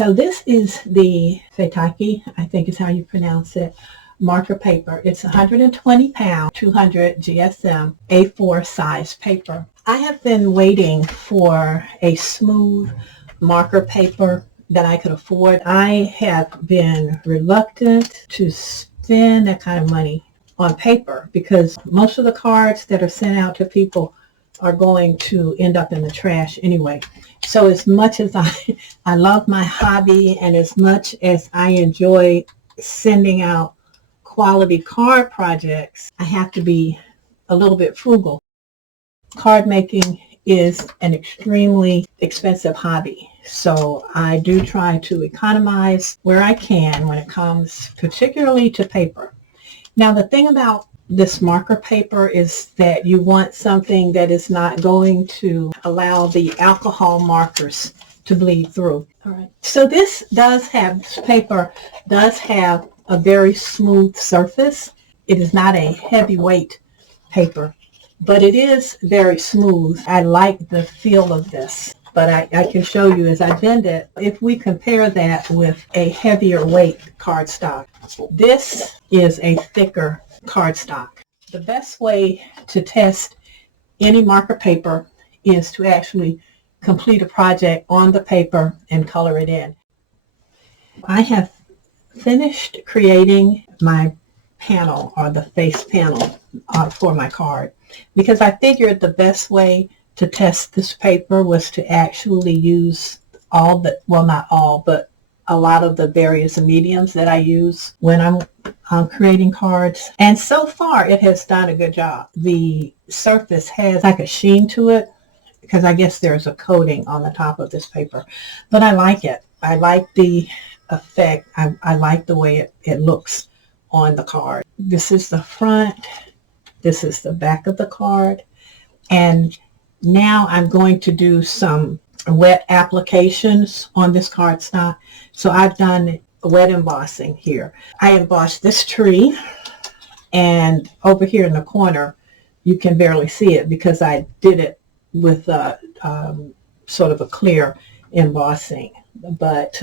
So this is the Feitake, I think is how you pronounce it, marker paper. It's 120 pound, 200 GSM, A4 size paper. I have been waiting for a smooth marker paper that I could afford. I have been reluctant to spend that kind of money on paper because most of the cards that are sent out to people are going to end up in the trash anyway. So as much as I love my hobby and as much as I enjoy sending out quality card projects, I have to be a little bit frugal. Card making is an extremely expensive hobby. So I do try to economize where I can when it comes particularly to paper. Now the thing about this marker paper is that you want something that is not going to allow the alcohol markers to bleed through. All right. So this paper does have a very smooth surface. It is not a heavyweight paper, but it is very smooth. I like the feel of this, but I can show you as I bend it. If we compare that with a heavier weight cardstock, this is a thicker cardstock. The best way to test any marker paper is to actually complete a project on the paper and color it in. I have finished creating my panel or the face panel for my card because I figured the best way to test this paper was to actually use not all, but a lot of the various mediums that I use when I'm creating cards. And so far it has done a good job. The surface has like a sheen to it because I guess there's a coating on the top of this paper. But I like it. I like the effect. I like the way it looks on the card. This is the front. This is the back of the card. And now I'm going to do some wet applications on this cardstock. So I've done wet embossing here. I embossed this tree, and over here in the corner you can barely see it because I did it with sort of a clear embossing, but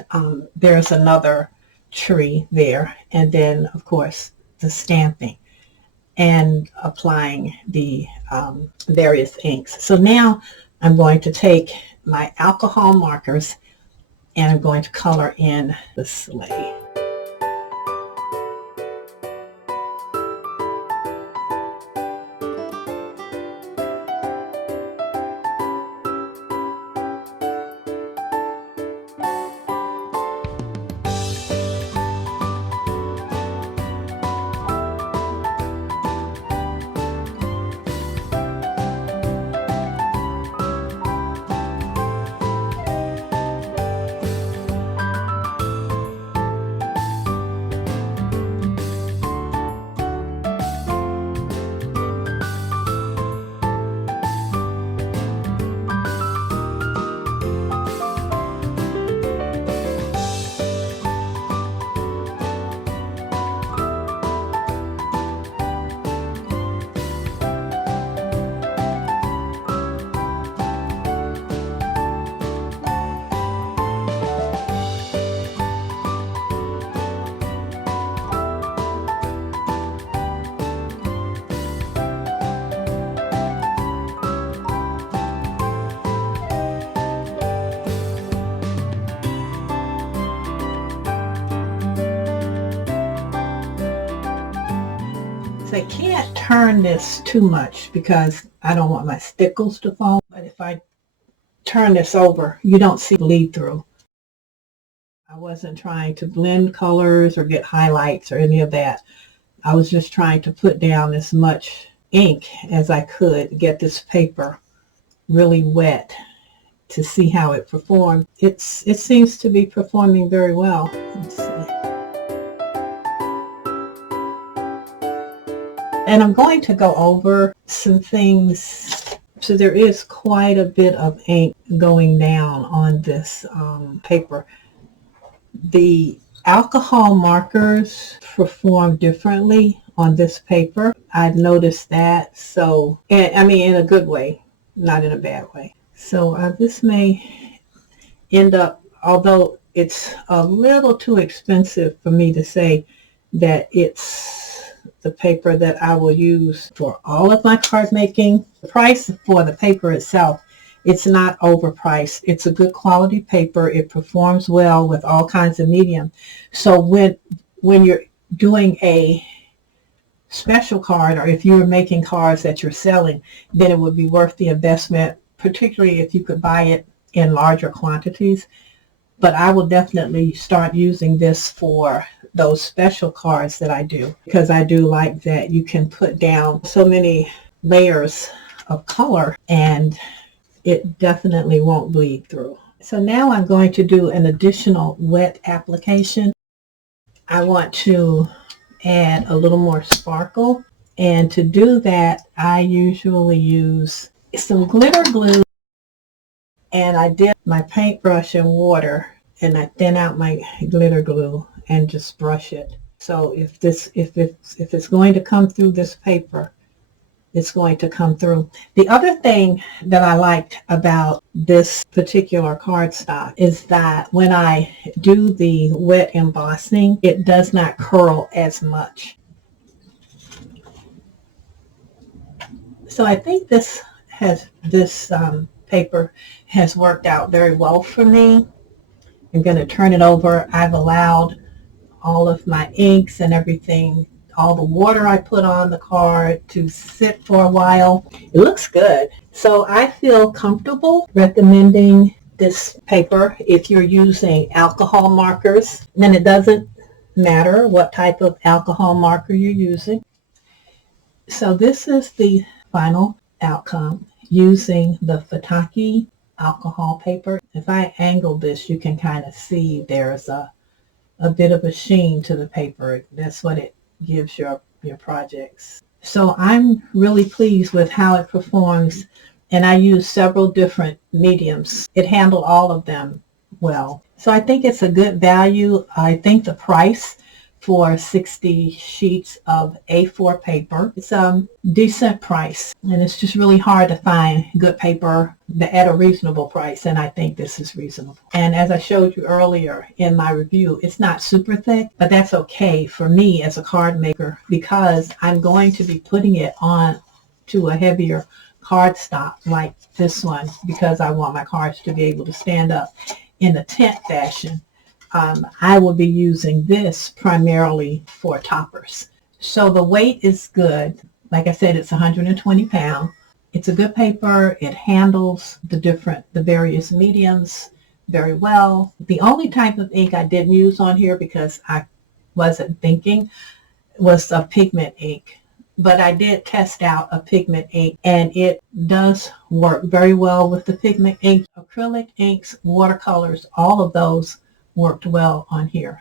there's another tree there, and then of course the stamping and applying the various inks. So now I'm going to take my alcohol markers and I'm going to color in the sleigh. So I can't turn this too much because I don't want my stickles to fall. But if I turn this over, you don't see bleed through. I wasn't trying to blend colors or get highlights or any of that. I was just trying to put down as much ink as I could, get this paper really wet to see how it performed. It seems to be performing very well. Let's see. And I'm going to go over some things. So there is quite a bit of ink going down on this paper. The alcohol markers perform differently on this paper. I've noticed that. So, I mean, in a good way, not in a bad way. So this may end up, although it's a little too expensive for me to say that it's the paper that I will use for all of my card making. The price for the paper itself, it's not overpriced. It's a good quality paper. It performs well with all kinds of medium. So when you're doing a special card, or if you were making cards that you're selling, then it would be worth the investment, particularly if you could buy it in larger quantities. But I will definitely start using this for those special cards that I do, because I do like that you can put down so many layers of color and it definitely won't bleed through. So now I'm going to do an additional wet application. I want to add a little more sparkle, and to do that I usually use some glitter glue, and I dip my paintbrush in water and I thin out my glitter glue and just brush it. So if it's going to come through this paper, it's going to come through. The other thing that I liked about this particular cardstock is that when I do the wet embossing, it does not curl as much. So I think this paper has worked out very well for me. I'm going to turn it over. I've allowed all of my inks and everything, all the water I put on the card, to sit for a while. It looks good. So I feel comfortable recommending this paper if you're using alcohol markers. And it doesn't matter what type of alcohol marker you're using. So this is the final outcome using the Feitake alcohol paper. If I angle this, you can kind of see there's a bit of a sheen to the paper. That's what it gives your projects. So I'm really pleased with how it performs, and I use several different mediums. It handled all of them well. So I think it's a good value. I think the price for 60 sheets of A4 paper, it's a decent price, and it's just really hard to find good paper at a reasonable price, and I think this is reasonable. And as I showed you earlier in my review, it's not super thick, but that's okay for me as a card maker, because I'm going to be putting it on to a heavier cardstock like this one, because I want my cards to be able to stand up in a tent fashion. I will be using this primarily for toppers. So the weight is good. Like I said, it's 120 pounds. It's a good paper. It handles the various mediums very well. The only type of ink I didn't use on here, because I wasn't thinking, was a pigment ink. But I did test out a pigment ink, and it does work very well with the pigment ink. Acrylic inks, watercolors, all of those worked well on here.